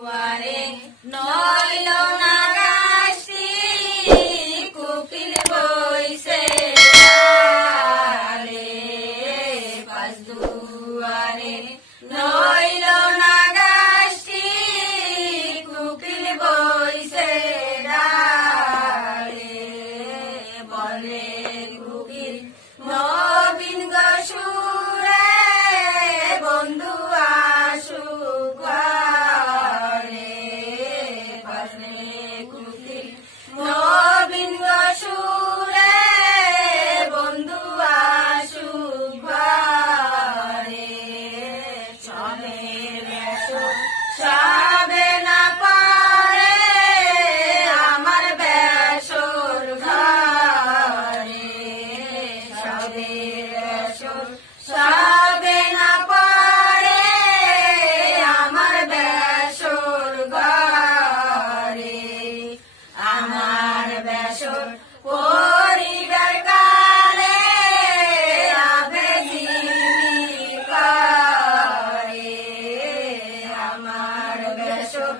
দুয়ারে নইল না গাছটি কোকিল বইছে ডালে পাঁচ দুয়ারে নইল না গাছটি কোকিল বইছে ডালে বলে কোকিল নবীন গসুরে বন্ধু আসুক ঘরে বলে কোকিল নবীন গসুরে বন্ধু আসুক ঘরে চলে বেসো সবে না পারে আমার বেসর ঘরে সবে বেসর সবে না পারে আমার বেসর ঘরে আমার বেসর পরিবার কালে আবেগিনী করে আমার বেসর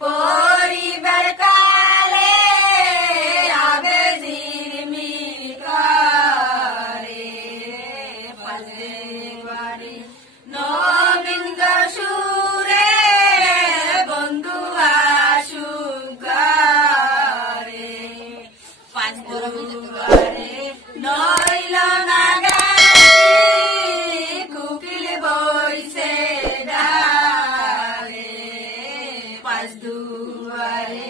পরিবার কালে আবেগিনী করে পাঁচে বাড়ি নবীন গসুরে বন্ধু আসুক ঘরে পাঁচ দুয়ারে নইল না গাছটি কোকিল বইছে ডালে পাঁচ দুয়ারে